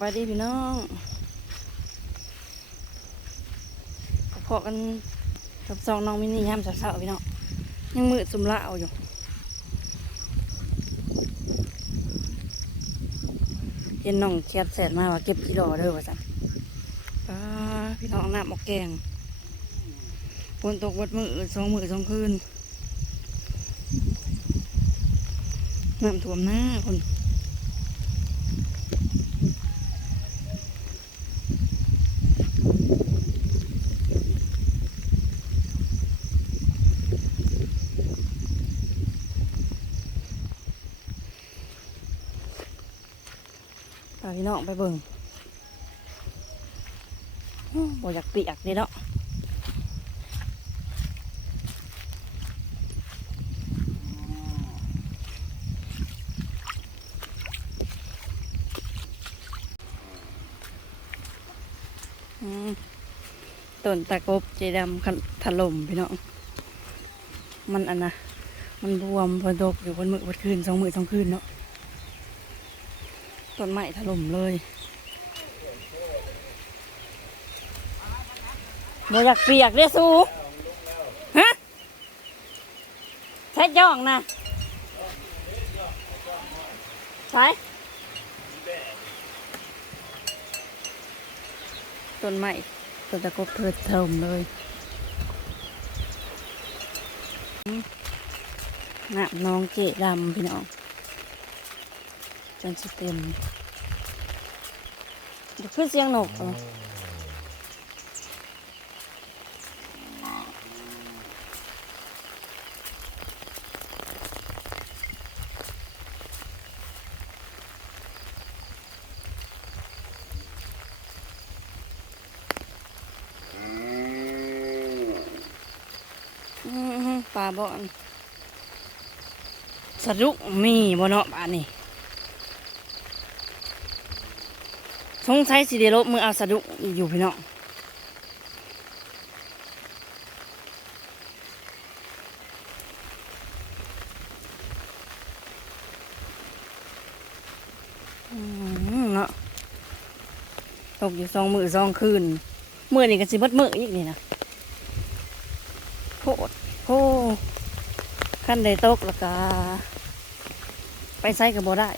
บายดีพี่น้องพอกันกับซองน้องมินี่ยามเช้าๆพี่น้องยังมืดสุมละเอาอยู่เห็นน้องแคบแสนมาว่าเก็บกี่ดอกเด้อว่าสั่นป้าพี่น้องน้ำหมอกแกงฝนตกวัดมือสองมือสองคืนน้ำท่วมหน้าคน องไปเบิ่งบ่อยากเปียกเลยเนาะอืมต้นตะกบเจดำถล่มพี่น้อง มันอันนะ มันบวมพอดกอยู่บนมือบนคืนสองมือสองคืนเนาะ ต้นไม้ถล่มเลยบ่อยากเปียกเด้อสูฮะใช้ย่องนะใช้ต้นไม้ต้นตะกบเพิดถล่มเลยน้ำน้องเกะดำพี่น้อง จนสิเต็มเดี๋ยวขึ้นเสียงนกเอาปลาบ่อนสะดุกมีบ่เนาะบ้านนี่ สงสัยสิเดลบมือเอาสะดุอยู่พี่น้องอืมเนาะตกอยู่สองมือสองคืนมือนี่ก็สิบดมืออีกนี่นะโคตรโคขั้นใดตกแล้วก็ไปใส่กับบ่ได้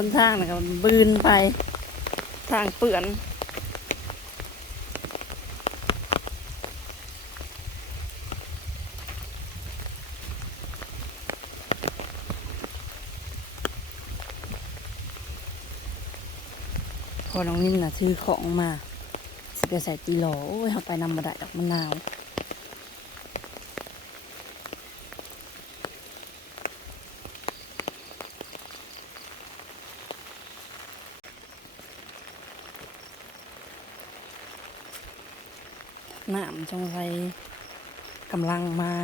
คนทางนะครับบืนไป ทางเปื่อนพอน้องนินน่ะซื้อของมาสิไปใส่ตีหลอโอ้ยเขาไปนำมาได้ดอกมะนาว น้ำจงไรกำลังมา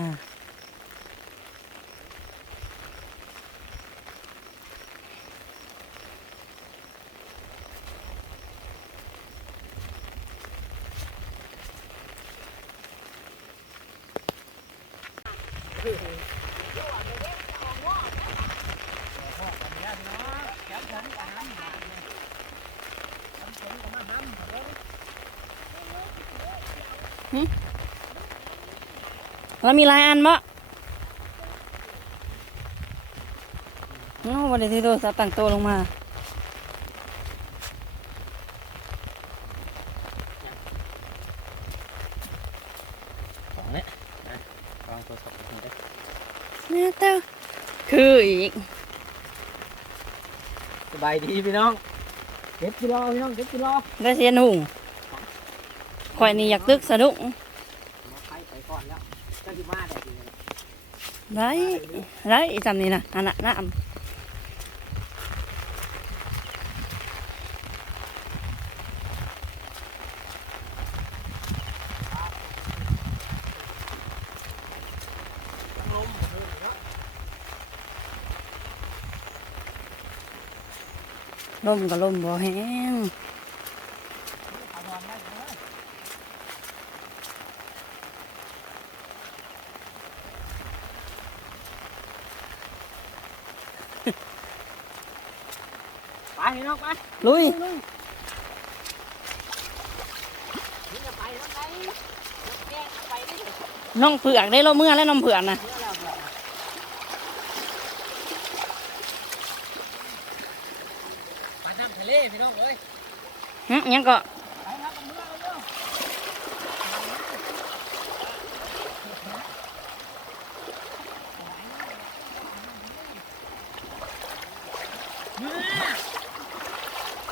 แล้วมีหลายอันบ่โอ้วันนี้ที่โทรศัพท์ตั้งโตะลงมาของเนี่ยนะลองโทรศัพท์ดูได้แม่เต้าคืออีก สบายดีพี่น้อง เก็บกิโลพี่น้อง เก็บกิโลได้เสียนหุง ข่อยนี่อยากตึกสะดุ้งได้ได้ดีเลยไรไรจำนี่นะอันน่ะน้ำลมก็ลมบ่แห้ง พี่น้อง ไปลุยนี่จะไปทางไหนแกงไปดิน้องเผือกได้เราเมื่อแล้วน้องเผือกนะเมื่อเราเบื่อไปน้ำทะเลพี่น้องเอ้ยหึยังก็ ไปครับเมื่อเร็ว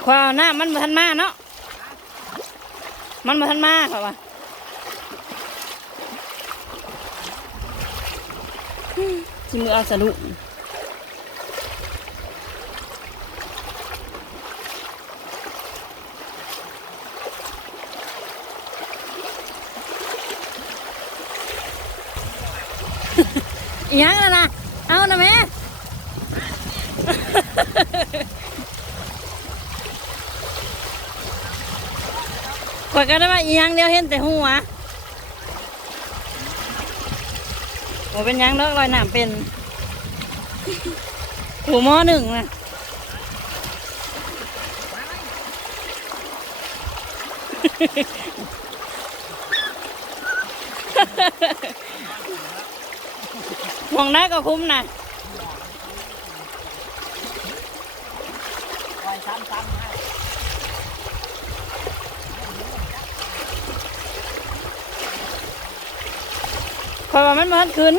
ควาวหน้ามันมาทันมาเนาะมันมาทันมาเขาว่าจิมือเอาสรุปอีหยังน่ะนะเอานะแม่ กว่าก็ได้ว่าอีหยังเดียวเห็นแต่หัวโอ้เป็นยังเลิกลอยหน้ำเป็นหูหม้อหนึ่งนะมองหน้าก็คุ้มนะไปซ้ำซ้ำใคอยว่ามันมันขึ้น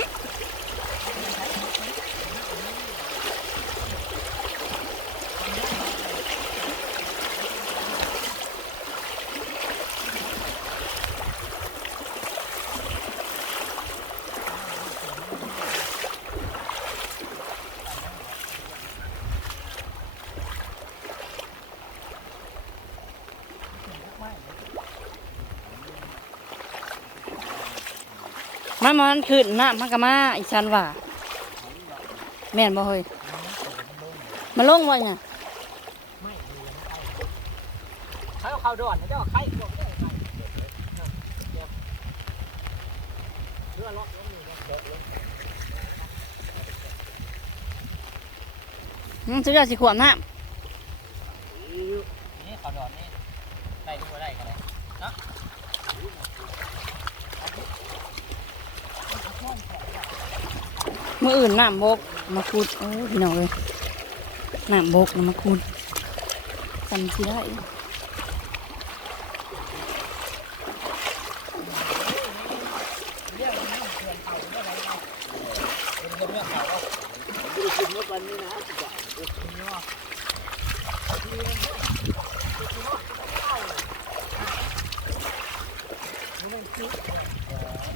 มันมันขึ้นนะมันก็มาอีชันว่า แม่นบ่เฮ้ยมาลงวะเนี่ยไม่เขาเขาด่วนเจ้าไข่พวกเจ้ไข่เดี๋ยวเรือล็อกลงอยู่เดี๋ยวเดี๋ยวอืมสุดยอดสิขวบน้ำเขาด่วนนี่ได้ดูได้กันเลยเนาะำมืออื่นน้ำบกมาคูดโอ้ยพี่น้องเลยน้ำบกมาคูดจำสิได้เรื่องนี้เพื่นเขาเรื่องอะได้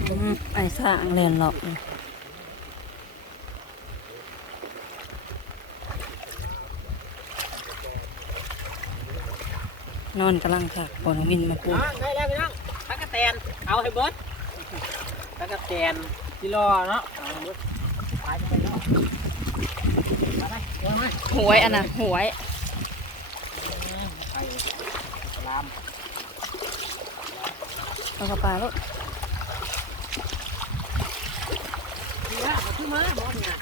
อืมไอ้สร้างเรียนหรอก นอนกำลังค่ะปอนวินมาปูอ่าได้แล้วพี่น้องตักกะแตนเอาให้เบิดตักกะแตนกิโลเนาะเอาให้เบิดไปไปเนาะมาไปเดี๋ยวมาหวยอันน่ะหวยไปสลามเอากระปลาลูกนี่ละมาขึ้นมาบอลเนี่ย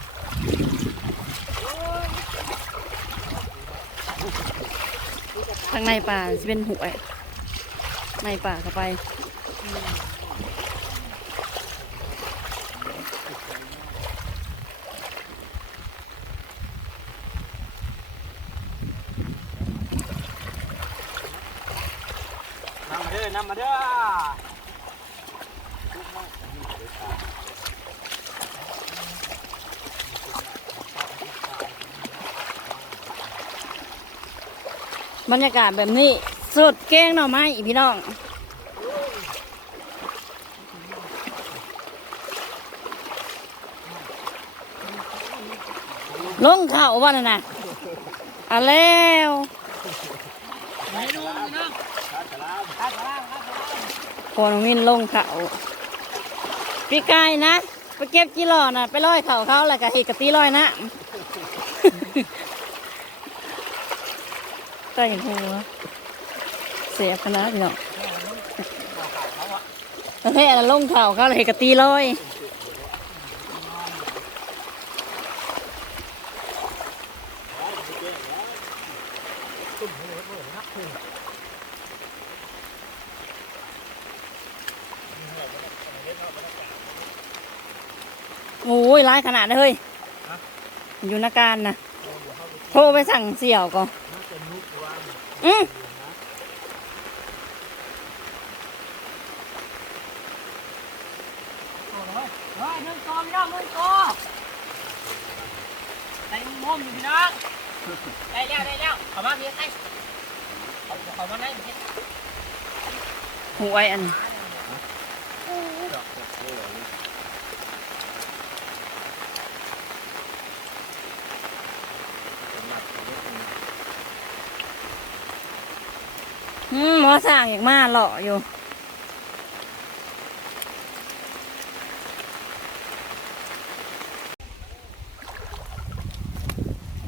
ทางในป่าจะเป็นหวยในป่าเข้าไป นำมาเด้อนำมาเด้อ บรรยากาศแบบนี้สุดเก้งหน่อไม้พี่น้องลงเข่าว่าน่ะนะเอาแล้วไปดูพี่น้อนมินลงเขาพี่กายนะ ไปเก็บจีรอน่ะ ไปลอยเขาเขาแล้วก็เฮดกะตีลอยนะ ใส่หัวเสียบขนาดพี่น้องประเทศน่ะลงเขาเขาเลยเฮดกะตีลอยโอ้ยร้ายขนาดเฮ้ยอยู่นาการนะโทรไปสั่งเสี่ยวก่อน อืมโอ้ยเฮ้ยนึ่งกอพี่น้องนึ่งกอใส่มุมอยู่พี่น้องได้แล้วได้แล้วเข้ามาเพียงไอ้เขาเขามาได้เพียงหวยอัน อืมหมอสร้างอย่างมาหล่ออยู่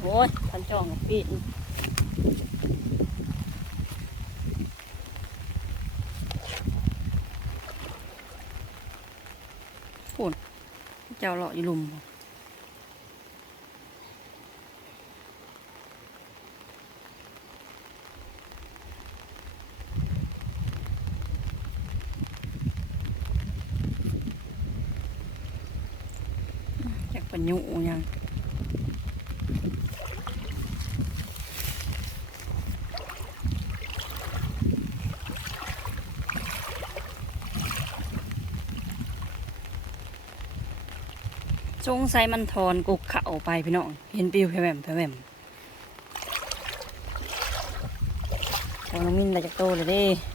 โอ้ยทันจองกับปีนพูนเจ้าหล่ออยู่หลุมบ่ ปัญญูยังสงสัยมันทอนกุกเข่าไปพี่น้อง เห็นปิวแผ่แหมแผ่แหมโอ้น้องมินได้จากโตเลยด้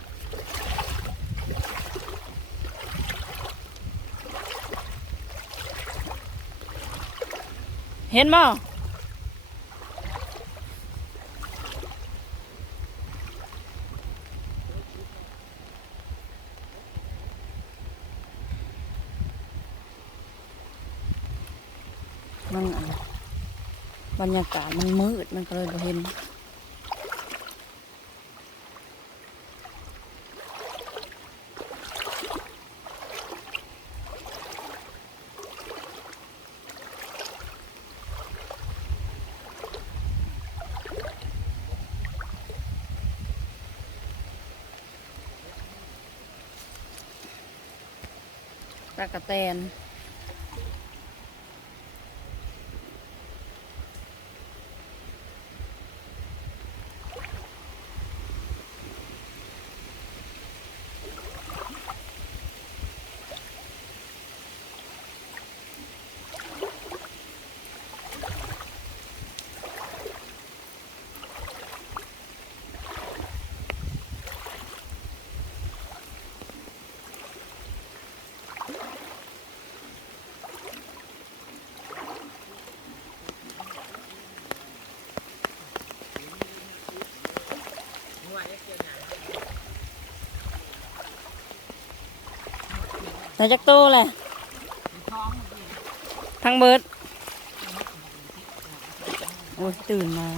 เห็นบ่มันบรรยากาศมันมืดมันก็เลยบ่เห็น ตะกะแตน แต่จักโตเลยทั้งเบิดโอ้ยตื่นมา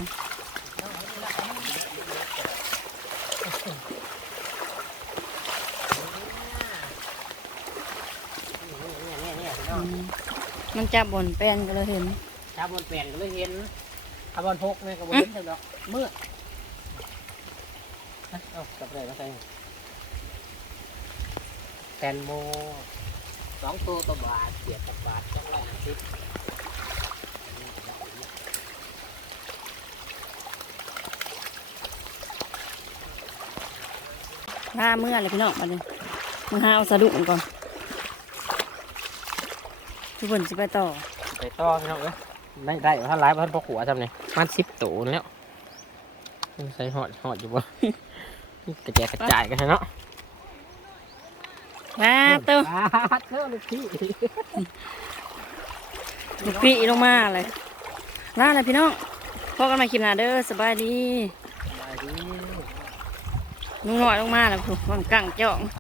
อืมมันจับบนแป้นก็เลยเห็นชาบนเปลี่ยนก็เลยเห็นชาบนพกเนี่ยก็บ่เห็นเท่าดอกมืดเอากลับไปมาใส่แตนโมสองตัวต่อบาทเสียต่อบาทสองร้อยห้าสิบล่าเมื่อเลยพี่น้องมาเลยมึงหาเอาสะดุ้งก่อนทุกคนจะไปต่อไปต่อพี่น้องเอ้ยได้ได้ถ้าไลฟ์พันพอขัวทำไงมันสิบตัวแล้วใส่หอดหอดอยู่บ่กระจายกระจายกันเนาะ มาเต้าอ่าเท่าลูกพี่ลูกพี่ลงมาเลยล่าเลยพี่น้องพอกันใหมาคลิปหน้าเด้อสบายดีสบายดีลุงหน่อยลงมาแล้วผูกวางกังจ่อง